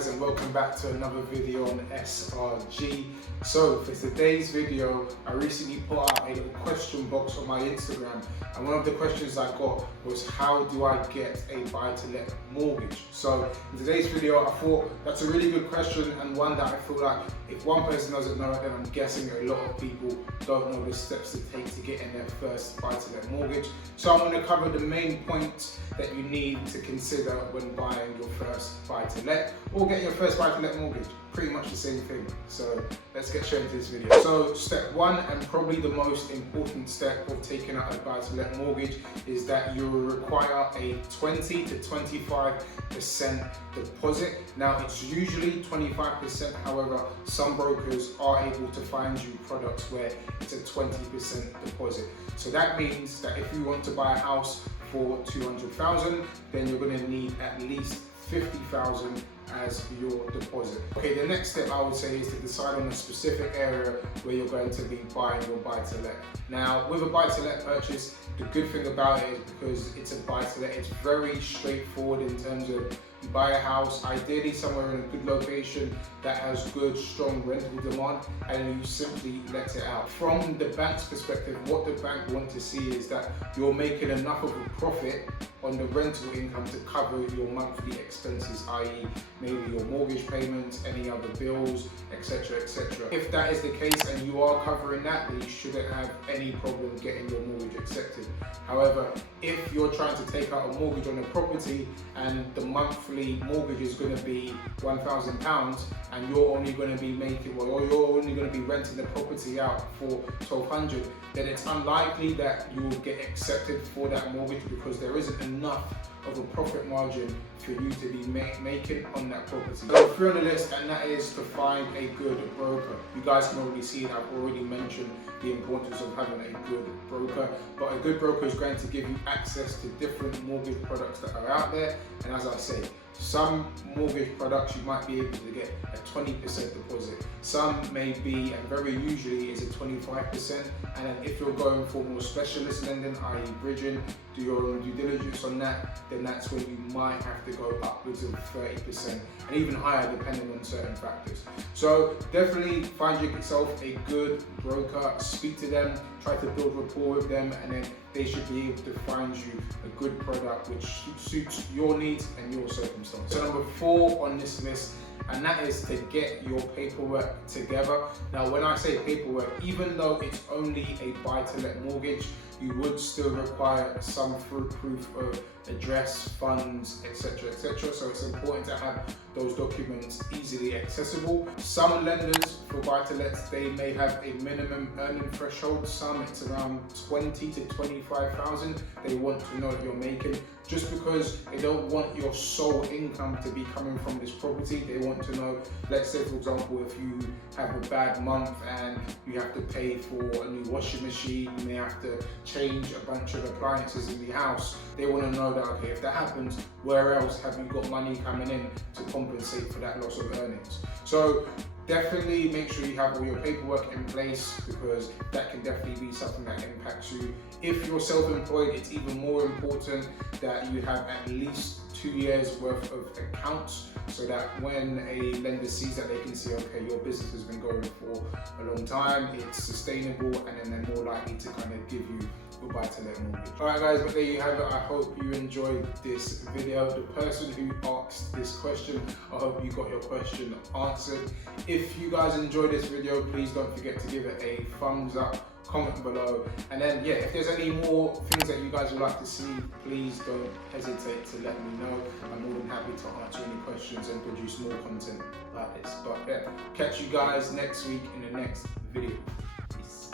guys, and welcome back to another video on SRG. So for today's video, I recently put out a little question box on my Instagram, and one of the questions I got was, how do I get a buy-to-let mortgage? So in today's video, I thought that's a really good question, and one that I feel like if one person doesn't know it, then I'm guessing a lot of people don't know the steps to take to get in their first buy-to-let mortgage. So I'm going to cover the main points that you need to consider when buying your first buy-to-let or get your first buy-to-let mortgage. Pretty much the same thing. So let's get straight into this video. So step one, and probably the most important step of taking out a buy-to-let mortgage, is that you will require a 20 to 25% deposit. Now it's usually 25%, however, some brokers are able to find you products where it's a 20% deposit. So that means that if you want to buy a house for 200,000, then you're going to need at least 50,000 as your deposit. Okay, the next step I would say is to decide on a specific area where you're going to be buying your buy-to-let. Now, with a buy-to-let purchase, the good thing about it is because it's a buy-to-let, it's very straightforward in terms of you buy a house, ideally somewhere in a good location that has good, strong rental demand, and you simply let it out. From the bank's perspective, what the bank want to see is that you're making enough of a profit on the rental income to cover your monthly expenses, i.e. maybe your mortgage payments, any other bills, etc, etc. If that is the case and you are covering that, then you shouldn't have any problem getting your mortgage accepted. However, if you're trying to take out a mortgage on a property and the monthly mortgage is going to be £1,000 and you're only going to be making, or you're only going to be renting the property out for £1,200, then it's unlikely that you will get accepted for that mortgage because there isn't enough of a profit margin for you to be making on that property. So 3 on the list, and that is to find a good broker. You guys can already see that I've already mentioned the importance of having a good broker, but a good broker is going to give you access to different mortgage products that are out there. And as I say, some mortgage products you might be able to get a 20% deposit. Some may be, and very usually is a 25%. And then if you're going for more specialist lending, i.e. bridging, do your own due diligence on that, then that's when you might have to go upwards of 30% and even higher depending on certain factors. So definitely find yourself a good broker, speak to them, try to build rapport with them, and then they should be able to find you a good product which suits your needs and your circumstances. So number 4 on this list, and that is to get your paperwork together. Now when I say paperwork, even though it's only a buy-to-let mortgage, you would still require some proof of address, funds, etc, etc. So it's important to have those documents easily accessible. Some lenders for buy-to-lets, they may have a minimum earning threshold. Some it's around 20 to 25,000 they want to know that you're making, just because they don't want your sole income to be coming from this property. They want to know, let's say for example, if you have a bad month and you have to pay for a new washing machine, you may have to change a bunch of appliances in the house. They want to know that, okay, if that happens, where else have you got money coming in to compensate for that loss of earnings? So definitely make sure you have all your paperwork in place, because that can definitely be something that impacts you. If you're self-employed, it's even more important that you have at least 2 years worth of accounts, so that when a lender sees that, they can see, okay, your business has been going for a long time, it's sustainable, and then they're more likely to kind of give you a buy-to-let mortgage. Alright guys, but there you have it. I hope you enjoyed this video. The person who asked this question, I hope you got your question answered. If you guys enjoyed this video, please don't forget to give it a thumbs up, comment below, and then yeah, if there's any more things that you guys would like to see, please don't hesitate to let me know. I'm more than happy to answer any questions and produce more content like this. But yeah, catch you guys next week in the next video. Peace.